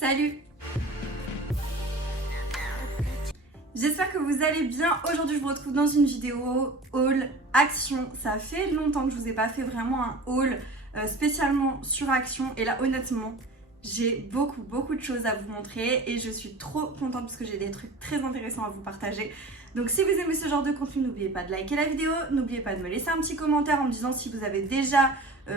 Salut! J'espère que vous allez bien. Aujourd'hui je vous retrouve dans une vidéo haul action. Ça fait longtemps que je vous ai pas fait vraiment un haul spécialement sur action. Et là honnêtement j'ai beaucoup de choses à vous montrer. Et je suis trop contente parce que j'ai des trucs très intéressants à vous partager. Donc si vous aimez ce genre de contenu, n'oubliez pas de liker la vidéo. N'oubliez pas de me laisser un petit commentaire en me disant si vous avez déjà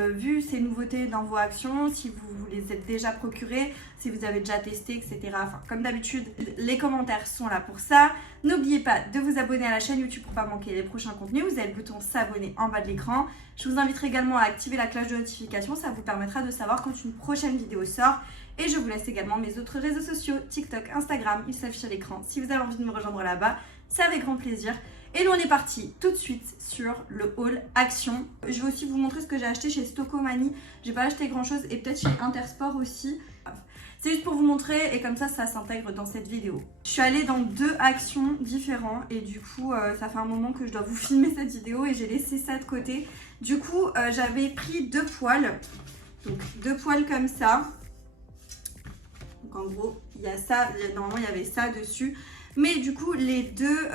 vu ces nouveautés dans vos actions, si vous les êtes déjà procurées, si vous avez déjà testé, etc. Enfin, comme d'habitude, les commentaires sont là pour ça. N'oubliez pas de vous abonner à la chaîne YouTube pour ne pas manquer les prochains contenus. Vous avez le bouton s'abonner en bas de l'écran. Je vous inviterai également à activer la cloche de notification. Ça vous permettra de savoir quand une prochaine vidéo sort. Et je vous laisse également mes autres réseaux sociaux, TikTok, Instagram, ils s'affichent à l'écran. Si vous avez envie de me rejoindre là-bas, c'est avec grand plaisir. Et nous on est parti tout de suite sur le haul action. Je vais aussi vous montrer ce que j'ai acheté chez Stocomanie. J'ai pas acheté grand chose et peut-être chez Intersport aussi. C'est juste pour vous montrer et comme ça s'intègre dans cette vidéo. Je suis allée dans 2 actions différentes et du coup ça fait un moment que je dois vous filmer cette vidéo et j'ai laissé ça de côté. Du coup j'avais pris 2 poêles. Donc 2 poêles comme ça. Donc en gros il y a ça, normalement il y avait ça dessus. Mais du coup les deux,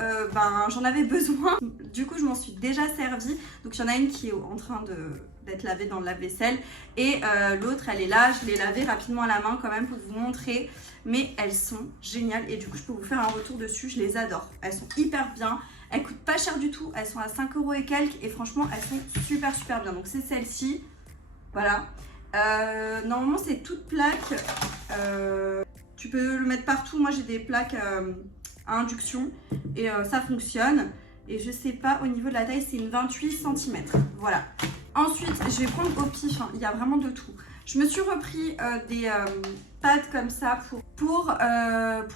j'en avais besoin. Du coup je m'en suis déjà servie. Donc il y en a une qui est en train d'être lavée dans le lave-vaisselle. Et l'autre elle est là. Je l'ai lavée rapidement à la main quand même pour vous montrer. Mais elles sont géniales. Et du coup je peux vous faire un retour dessus. Je les adore. Elles sont hyper bien. Elles coûtent pas cher du tout. Elles sont à 5 € et quelques. Et franchement elles sont super bien. Donc c'est celle-ci. Voilà. Normalement c'est toute plaque. Tu peux le mettre partout. Moi j'ai des plaques à induction et ça fonctionne. Et je sais pas, au niveau de la taille c'est une 28 cm. Voilà. Ensuite je vais prendre au pif, hein. Il y a vraiment de tout. Je me suis repris des pads comme ça pour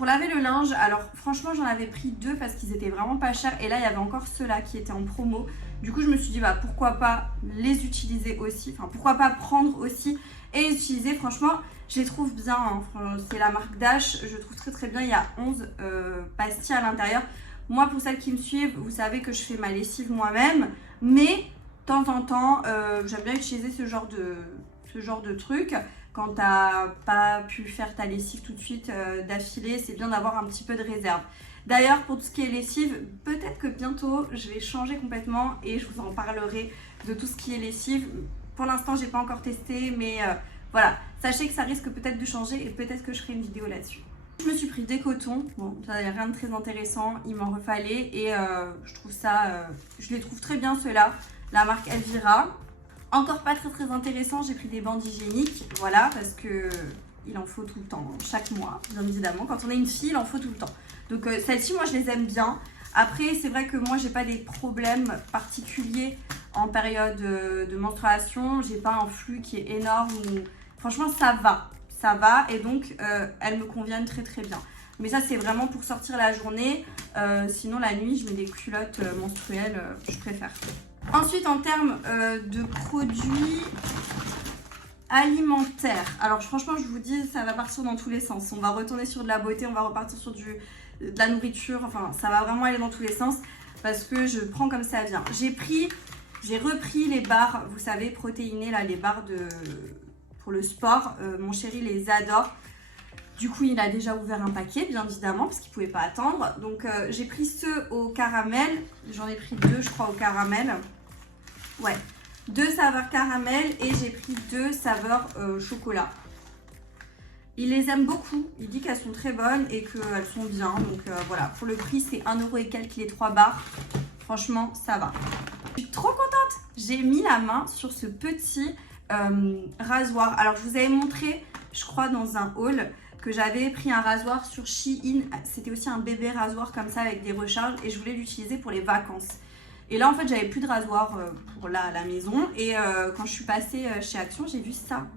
laver le linge. Alors franchement j'en avais pris 2 parce qu'ils étaient vraiment pas chers. Et là il y avait encore ceux-là qui étaient en promo. Du coup je me suis dit pourquoi pas les utiliser aussi. Enfin pourquoi pas prendre aussi et les utiliser. Franchement je les trouve bien, hein. C'est la marque Dash, je trouve très bien. Il y a 11 pastilles à l'intérieur. Moi pour celles qui me suivent, vous savez que je fais ma lessive moi-même. Mais de temps en temps, j'aime bien utiliser ce genre de truc. Quand tu n'as pas pu faire ta lessive tout de suite d'affilée, c'est bien d'avoir un petit peu de réserve. D'ailleurs, pour tout ce qui est lessive, peut-être que bientôt, je vais changer complètement et je vous en parlerai de tout ce qui est lessive. Pour l'instant, j'ai pas encore testé, mais voilà. Sachez que ça risque peut-être de changer et peut-être que je ferai une vidéo là-dessus. Je me suis pris des cotons. Bon, ça n'a rien de très intéressant, il m'en refallait et je trouve ça, je les trouve très bien ceux-là. La marque Elvira. Encore pas très intéressant, j'ai pris des bandes hygiéniques, voilà, parce que il en faut tout le temps, chaque mois, bien évidemment. Quand on est une fille, il en faut tout le temps. Donc celles-ci, moi, je les aime bien. Après, c'est vrai que moi, j'ai pas des problèmes particuliers en période de menstruation. J'ai pas un flux qui est énorme. Franchement, ça va. Et donc, elles me conviennent très bien. Mais ça, c'est vraiment pour sortir la journée. Sinon, la nuit, je mets des culottes menstruelles, je préfère. Ensuite, en termes de produits alimentaires, alors franchement je vous dis ça va partir dans tous les sens. On va retourner sur de la beauté, on va repartir sur de la nourriture, enfin ça va vraiment aller dans tous les sens parce que je prends comme ça vient. J'ai repris les barres, vous savez, protéinées là, les barres pour le sport. Mon chéri les adore. Du coup il a déjà ouvert un paquet bien évidemment parce qu'il ne pouvait pas attendre. Donc j'ai pris ceux au caramel, j'en ai pris 2 je crois au caramel. Ouais, 2 saveurs caramel et j'ai pris 2 saveurs chocolat. Il les aime beaucoup, il dit qu'elles sont très bonnes et qu'elles sont bien. Donc voilà, pour le prix c'est 1 € et quelques les 3 barres. Franchement ça va. Je suis trop contente. J'ai mis la main sur ce petit rasoir. Alors je vous avais montré, je crois dans un haul, que j'avais pris un rasoir sur Shein. C'était aussi un bébé rasoir comme ça avec des recharges et je voulais l'utiliser pour les vacances. Et là en fait j'avais plus de rasoir pour la maison et quand je suis passée chez Action j'ai vu ça.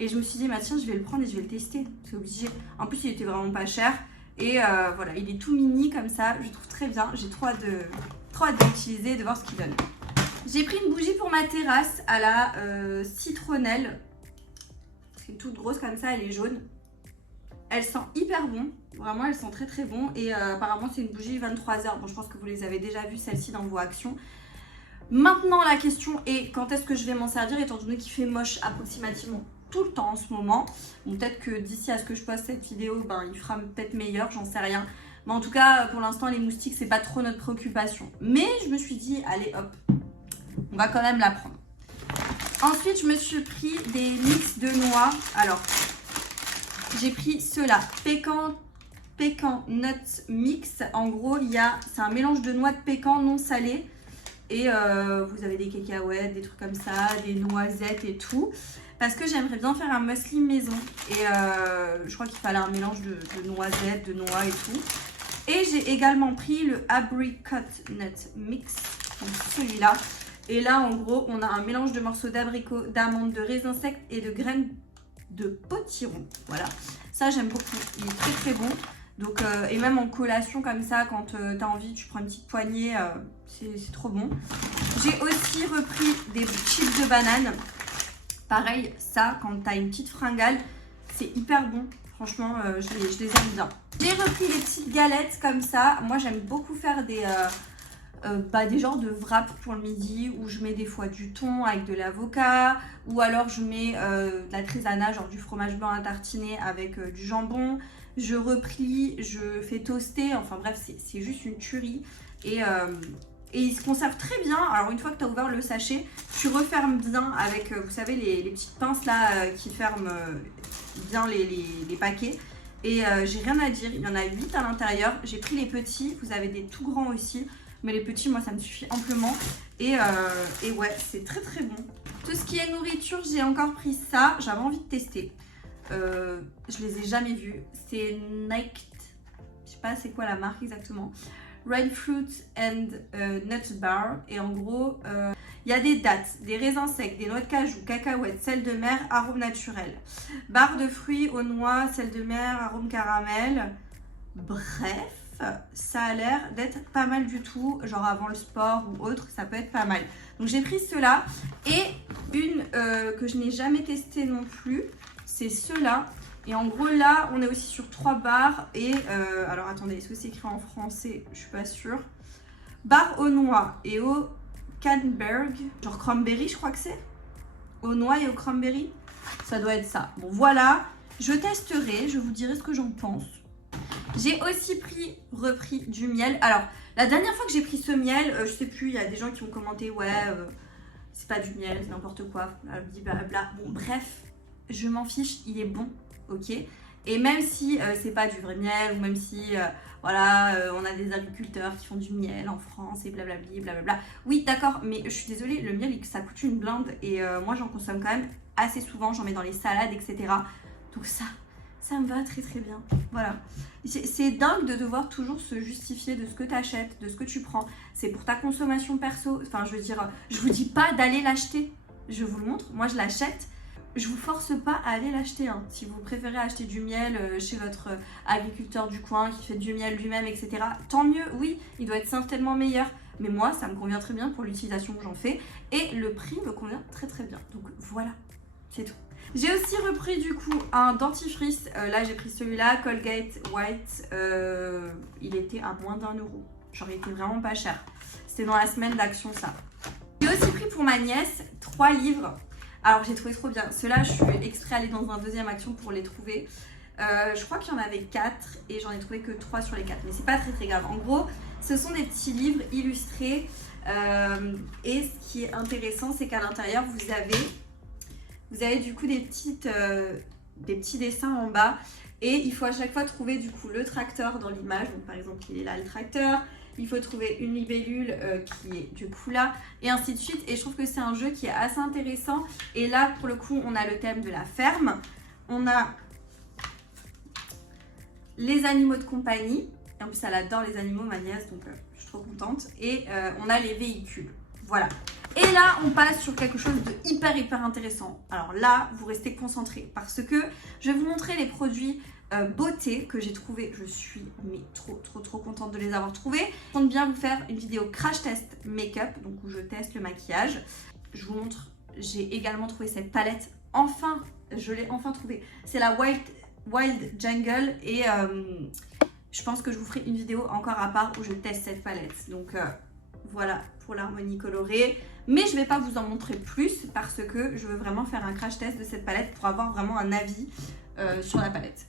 Et je me suis dit tiens je vais le prendre et je vais le tester, c'est obligé. En plus il était vraiment pas cher et voilà il est tout mini comme ça, je trouve très bien. J'ai trop hâte de l'utiliser et de voir ce qu'il donne. J'ai pris une bougie pour ma terrasse à la citronnelle. C'est toute grosse comme ça, elle est jaune. Elle sent hyper bon, vraiment elle sent très bon et apparemment c'est une bougie 23 h. Bon je pense que vous les avez déjà vues celle-ci dans vos actions. Maintenant la question est quand est-ce que je vais m'en servir étant donné qu'il fait moche approximativement tout le temps en ce moment. Bon, peut-être que d'ici à ce que je poste cette vidéo, ben, il fera peut-être meilleur, j'en sais rien. Mais en tout cas, pour l'instant, les moustiques, c'est pas trop notre préoccupation. Mais je me suis dit, allez hop, on va quand même la prendre. Ensuite, je me suis pris des mix de noix. Alors, j'ai pris ceux-là, pécan nut mix. En gros, c'est un mélange de noix de pécan non salées. Et vous avez des cacahuètes, des trucs comme ça, des noisettes et tout. Parce que j'aimerais bien faire un muesli maison. Et je crois qu'il fallait un mélange de noisettes, de noix et tout. Et j'ai également pris le apricot nut mix. Donc celui-là. Et là, en gros, on a un mélange de morceaux d'abricots, d'amandes, de raisins secs et de graines de potiron. Voilà. Ça, j'aime beaucoup. Il est très très bon. Donc, et même en collation comme ça, quand tu as envie, tu prends une petite poignée, c'est trop bon. J'ai aussi repris des chips de banane. Pareil, ça, quand tu as une petite fringale, c'est hyper bon. Franchement, je les aime bien. J'ai repris des petites galettes comme ça. Moi, j'aime beaucoup faire des genres de wraps pour le midi où je mets des fois du thon avec de l'avocat ou alors je mets de la trisana, genre du fromage blanc à tartiner avec du jambon. Je replie, je fais toaster, enfin bref, c'est juste une tuerie. Et il se conserve très bien. Alors une fois que tu as ouvert le sachet, tu refermes bien avec, vous savez, les petites pinces là qui ferment bien les paquets. Et j'ai rien à dire, il y en a 8 à l'intérieur. J'ai pris les petits, vous avez des tout grands aussi. Mais les petits, moi, ça me suffit amplement. Et ouais, c'est très très bon. Tout ce qui est nourriture, j'ai encore pris ça. J'avais envie de tester. Je les ai jamais vus. C'est Naked. Je sais pas c'est quoi la marque exactement. Red Fruit and Nut Bar. Et en gros, il y a des dattes, des raisins secs, des noix de cajou, cacahuètes, sel de mer, arôme naturel. Barre de fruits aux noix, sel de mer, arôme caramel. Bref. Ça a l'air d'être pas mal du tout, genre avant le sport ou autre, ça peut être pas mal. Donc j'ai pris ceux-là et une que je n'ai jamais testée non plus, c'est ceux-là. Et en gros là, on est aussi sur 3 barres et alors attendez, est-ce que c'est écrit en français? Je suis pas sûre. Barres aux noix et au Canberg, genre cranberry je crois que c'est. Aux noix et au cranberry, ça doit être ça. Bon voilà, je testerai, je vous dirai ce que j'en pense. J'ai aussi repris du miel. Alors, la dernière fois que j'ai pris ce miel, je sais plus, il y a des gens qui ont commenté, ouais, c'est pas du miel, c'est n'importe quoi, blablabla. Bon, bref, je m'en fiche, il est bon, ok. Et même si c'est pas du vrai miel, ou même si, voilà, on a des agriculteurs qui font du miel en France et blablabli, blablabla. Oui, d'accord, mais je suis désolée, le miel, ça coûte une blinde. Et moi, j'en consomme quand même assez souvent, j'en mets dans les salades, etc. Donc ça me va très très bien. Voilà. C'est dingue de devoir toujours se justifier de ce que tu achètes, de ce que tu prends. C'est pour ta consommation perso. Enfin, je veux dire, je vous dis pas d'aller l'acheter. Je vous le montre. Moi, je l'achète. Je vous force pas à aller l'acheter. Hein. Si vous préférez acheter du miel chez votre agriculteur du coin qui fait du miel lui-même, etc. Tant mieux. Oui, il doit être certainement meilleur. Mais moi, ça me convient très bien pour l'utilisation que j'en fais. Et le prix me convient très très bien. Donc voilà, c'est tout. J'ai aussi repris du coup un dentifrice, là j'ai pris celui-là, Colgate White, il était à moins d'1 €, genre il était vraiment pas cher, c'était dans la semaine d'action ça. J'ai aussi pris pour ma nièce 3 livres, alors j'ai trouvé trop bien, ceux-là je suis exprès allée dans un deuxième action pour les trouver, je crois qu'il y en avait 4 et j'en ai trouvé que 3 sur les 4, mais c'est pas très très grave. En gros, ce sont des petits livres illustrés et ce qui est intéressant c'est qu'à l'intérieur vous avez du coup des petits dessins en bas et il faut à chaque fois trouver du coup le tracteur dans l'image. Donc par exemple il est là le tracteur, il faut trouver une libellule qui est du coup là et ainsi de suite. Et je trouve que c'est un jeu qui est assez intéressant. Et là pour le coup on a le thème de la ferme, on a les animaux de compagnie. Et en plus elle adore les animaux ma nièce donc je suis trop contente. Et on a les véhicules, voilà. Et là, on passe sur quelque chose de hyper intéressant. Alors là, vous restez concentrés parce que je vais vous montrer les produits beauté que j'ai trouvé. Je suis mais trop contente de les avoir trouvés. Je compte bien vous faire une vidéo crash test make-up, donc où je teste le maquillage. Je vous montre, j'ai également trouvé cette palette. Enfin, je l'ai enfin trouvée. C'est la Wild Jungle et je pense que je vous ferai une vidéo encore à part où je teste cette palette. Donc voilà pour l'harmonie colorée. Mais je vais pas vous en montrer plus parce que je veux vraiment faire un crash test de cette palette pour avoir vraiment un avis sur la palette.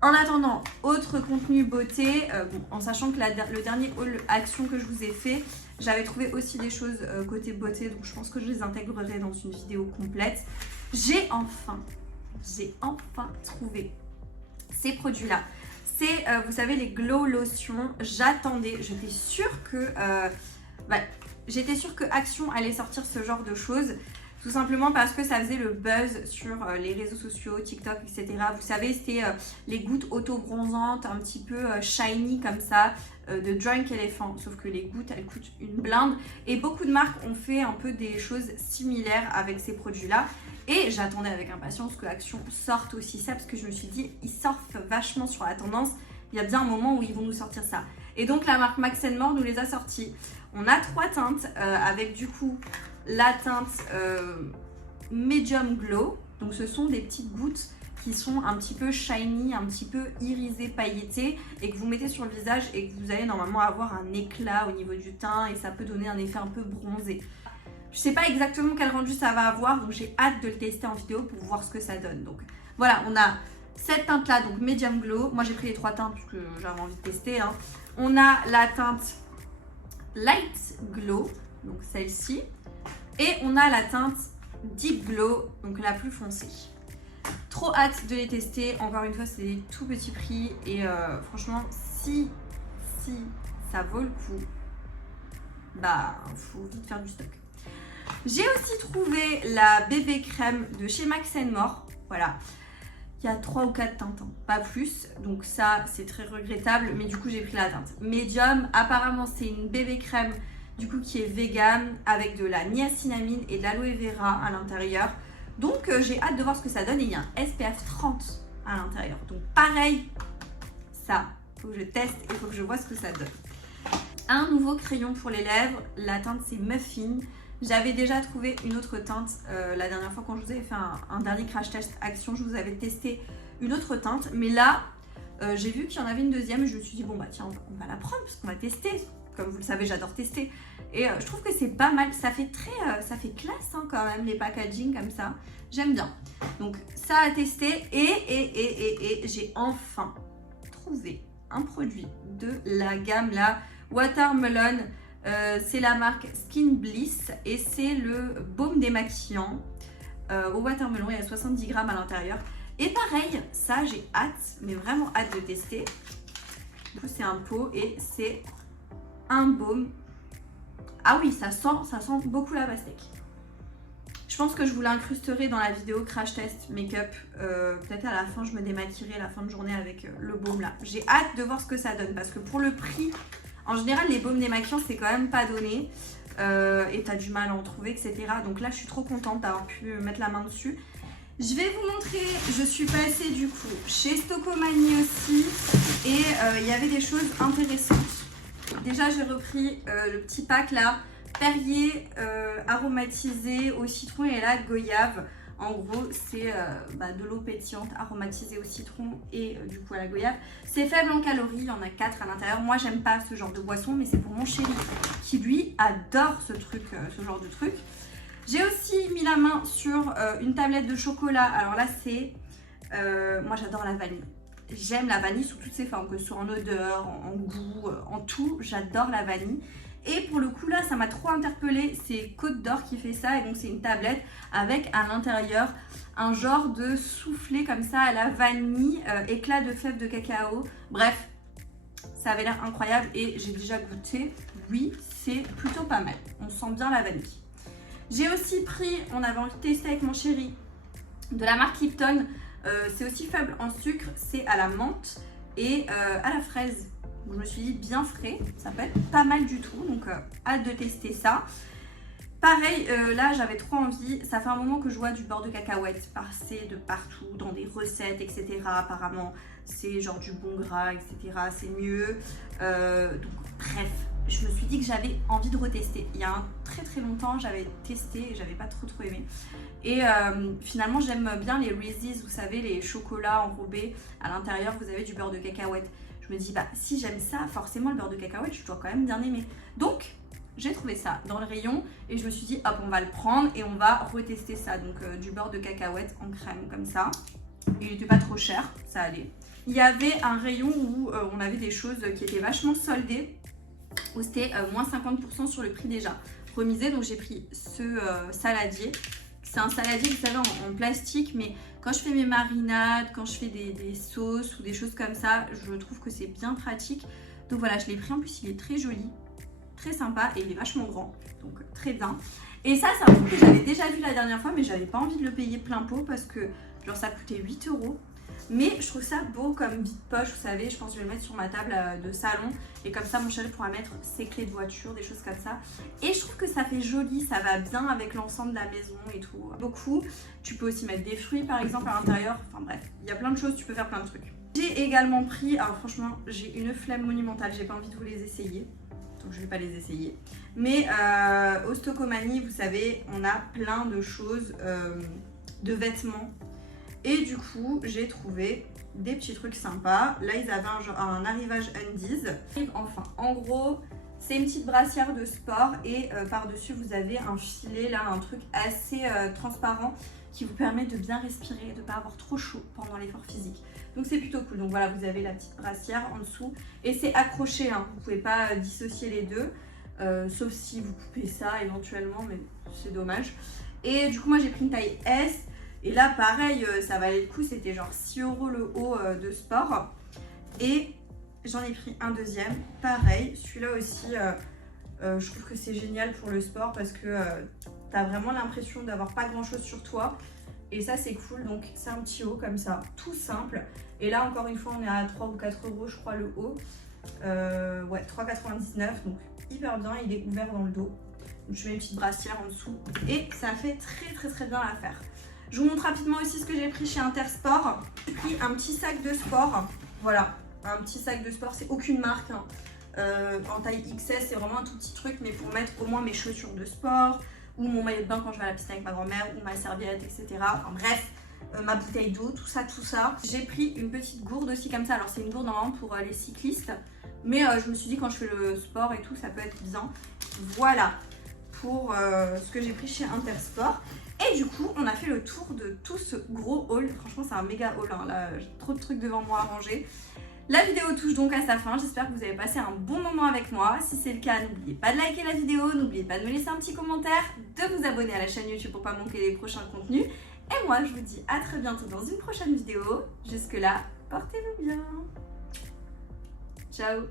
En attendant, autre contenu beauté, en sachant que le dernier haul action que je vous ai fait, j'avais trouvé aussi des choses côté beauté, donc je pense que je les intégrerai dans une vidéo complète. J'ai enfin trouvé ces produits-là. C'est, vous savez, les Glow Lotion. J'attendais, j'étais sûre que Action allait sortir ce genre de choses. Tout simplement parce que ça faisait le buzz sur les réseaux sociaux, TikTok, etc. Vous savez, c'était les gouttes auto-bronzantes, un petit peu shiny comme ça, de Drunk Elephant. Sauf que les gouttes, elles coûtent une blinde. Et beaucoup de marques ont fait un peu des choses similaires avec ces produits-là. Et j'attendais avec impatience que Action sorte aussi ça, parce que je me suis dit, ils surfent vachement sur la tendance. Il y a bien un moment où ils vont nous sortir ça. Et donc la marque Max & More nous les a sortis. On a 3 teintes avec du coup la teinte Medium Glow. Donc ce sont des petites gouttes qui sont un petit peu shiny, un petit peu irisées, pailletées et que vous mettez sur le visage et que vous allez normalement avoir un éclat au niveau du teint et ça peut donner un effet un peu bronzé. Je sais pas exactement quel rendu ça va avoir, donc j'ai hâte de le tester en vidéo pour voir ce que ça donne. Donc voilà, on a cette teinte là, donc Medium Glow. Moi j'ai pris les 3 teintes parce que j'avais envie de tester. On a la teinte Light Glow, donc celle-ci. Et on a la teinte Deep Glow, donc la plus foncée. Trop hâte de les tester. Encore une fois, c'est des tout petits prix. Et franchement, si ça vaut le coup, bah, faut vite faire du stock. J'ai aussi trouvé la bébé crème de chez Max & More. Voilà. Il y a 3 ou 4 teintes, pas plus. Donc ça, c'est très regrettable. Mais du coup, j'ai pris la teinte Medium. Apparemment, c'est une bébé crème du coup qui est vegan avec de la niacinamide et de l'aloe vera à l'intérieur. Donc j'ai hâte de voir ce que ça donne. Et il y a un SPF 30 à l'intérieur. Donc pareil, ça, faut que je teste et faut que je vois ce que ça donne. Un nouveau crayon pour les lèvres. La teinte, c'est Muffin. J'avais déjà trouvé une autre teinte la dernière fois quand je vous avais fait un dernier crash test Action. Je vous avais testé une autre teinte. Mais là, j'ai vu qu'il y en avait une deuxième. Et je me suis dit, bon bah tiens, on va la prendre parce qu'on va tester. Comme vous le savez, j'adore tester. Et je trouve que c'est pas mal. Ça fait ça fait classe quand même, les packaging comme ça. J'aime bien. Donc ça à tester. Et j'ai enfin trouvé un produit de la gamme là, Watermelon. C'est la marque Skin Bliss et c'est le baume démaquillant au watermelon. Il y a 70 grammes à l'intérieur. Et pareil, ça j'ai hâte, mais vraiment hâte de tester. Du coup, c'est un pot et c'est un baume. Ah oui, ça sent beaucoup la pastèque. Je pense que je vous l'incrusterai dans la vidéo crash test make-up. Peut-être à la fin, je me démaquillerai la fin de journée avec le baume là. J'ai hâte de voir ce que ça donne parce que pour le prix, en général, les baumes démaquillants, c'est quand même pas donné. Et t'as du mal à en trouver, etc. Donc là, je suis trop contente d'avoir pu mettre la main dessus. Je vais vous montrer, je suis passée du coup chez Stocomanie aussi. Et il y avait des choses intéressantes. Déjà, j'ai repris le petit pack là, Perrier aromatisé au citron et à la goyave. En gros, c'est de l'eau pétillante aromatisée au citron et du coup à la goyave. C'est faible en calories, il y en a 4 à l'intérieur. Moi, j'aime pas ce genre de boisson, mais c'est pour mon chéri qui lui adore ce genre de truc. J'ai aussi mis la main sur une tablette de chocolat. Alors là, c'est... moi, j'adore la vanille. J'aime la vanille sous toutes ses formes, que ce soit en odeur, en goût, en tout. J'adore la vanille. Et pour le coup là, ça m'a trop interpellée. C'est Côte d'Or qui fait ça. Et donc c'est une tablette avec à l'intérieur un genre de soufflé comme ça à la vanille, éclat de fèves de cacao. Bref, ça avait l'air incroyable et j'ai déjà goûté. Oui, c'est plutôt pas mal. On sent bien la vanille. J'ai aussi pris, on avait envie de tester avec mon chéri, de la marque Lipton. C'est aussi faible en sucre. C'est à la menthe et à la fraise. Je me suis dit bien frais, ça peut être pas mal du tout, donc hâte de tester ça. Pareil, là j'avais trop envie, ça fait un moment que je vois du beurre de cacahuète passer de partout, dans des recettes, etc. Apparemment, c'est genre du bon gras, etc. C'est mieux. Donc bref, je me suis dit que j'avais envie de retester. Il y a très longtemps, j'avais testé et j'avais pas trop aimé. Et finalement, j'aime bien les Reese's, vous savez, les chocolats enrobés. À l'intérieur, vous avez du beurre de cacahuète. Je me dis, bah si j'aime ça, forcément le beurre de cacahuète, je dois quand même bien aimer. Donc, j'ai trouvé ça dans le rayon et je me suis dit hop on va le prendre et on va retester ça. Donc du beurre de cacahuète en crème comme ça. Il n'était pas trop cher, ça allait. Il y avait un rayon où on avait des choses qui étaient vachement soldées, où c'était moins 50% sur le prix déjà remisé. Donc j'ai pris ce saladier. C'est un saladier, vous savez, en plastique, mais quand je fais mes marinades, quand je fais des sauces ou des choses comme ça, je trouve que c'est bien pratique. Donc voilà, je l'ai pris. En plus, il est très joli, très sympa et il est vachement grand, donc très bien. Et ça, c'est un truc que j'avais déjà vu la dernière fois, mais j'avais pas envie de le payer plein pot parce que genre ça coûtait 8 €. Mais je trouve ça beau comme vide-poche, vous savez, je pense que je vais le mettre sur ma table de salon. Et comme ça, mon chéri pourra mettre ses clés de voiture, des choses comme ça. Et je trouve que ça fait joli, ça va bien avec l'ensemble de la maison et tout. Beaucoup. Tu peux aussi mettre des fruits, par exemple, à l'intérieur. Enfin bref, il y a plein de choses, tu peux faire plein de trucs. J'ai également pris, alors franchement, j'ai une flemme monumentale, j'ai pas envie de vous les essayer. Donc je vais pas les essayer. Mais au Stocomanie, vous savez, on a plein de choses, de vêtements. Et du coup, j'ai trouvé des petits trucs sympas. Là, ils avaient un arrivage undies. Enfin, en gros, c'est une petite brassière de sport et par-dessus, vous avez un filet, là, un truc assez transparent qui vous permet de bien respirer et de ne pas avoir trop chaud pendant l'effort physique. Donc, c'est plutôt cool. Donc, voilà, vous avez la petite brassière en dessous et c'est accroché, hein. Vous ne pouvez pas dissocier les deux, sauf si vous coupez ça éventuellement, mais c'est dommage. Et du coup, moi, j'ai pris une taille S. Et là, pareil, ça valait le coup, c'était genre 6 € le haut de sport. Et j'en ai pris un deuxième, pareil. Celui-là aussi, je trouve que c'est génial pour le sport parce que t'as vraiment l'impression d'avoir pas grand-chose sur toi. Et ça, c'est cool. Donc, c'est un petit haut comme ça, tout simple. Et là, encore une fois, on est à 3 ou 4 €, je crois, le haut. Ouais, 3,99 €. Donc, hyper bien. Il est ouvert dans le dos. Donc, je mets une petite brassière en dessous. Et ça fait très bien l'affaire. Je vous montre rapidement aussi ce que j'ai pris chez Intersport. J'ai pris un petit sac de sport. Voilà, un petit sac de sport, c'est aucune marque. Hein. En taille XS, c'est vraiment un tout petit truc, mais pour mettre au moins mes chaussures de sport, ou mon maillot de bain quand je vais à la piscine avec ma grand-mère, ou ma serviette, etc. Enfin bref, ma bouteille d'eau, tout ça. J'ai pris une petite gourde aussi comme ça. Alors c'est une gourde normalement pour les cyclistes, mais je me suis dit quand je fais le sport et tout, ça peut être bien. Voilà pour ce que j'ai pris chez Intersport. Et du coup, on a fait le tour de tout ce gros haul. Franchement, c'est un méga haul. Hein. Là, j'ai trop de trucs devant moi à ranger. La vidéo touche donc à sa fin. J'espère que vous avez passé un bon moment avec moi. Si c'est le cas, n'oubliez pas de liker la vidéo. N'oubliez pas de me laisser un petit commentaire, de vous abonner à la chaîne YouTube pour pas manquer les prochains contenus. Et moi, je vous dis à très bientôt dans une prochaine vidéo. Jusque là, portez-vous bien. Ciao.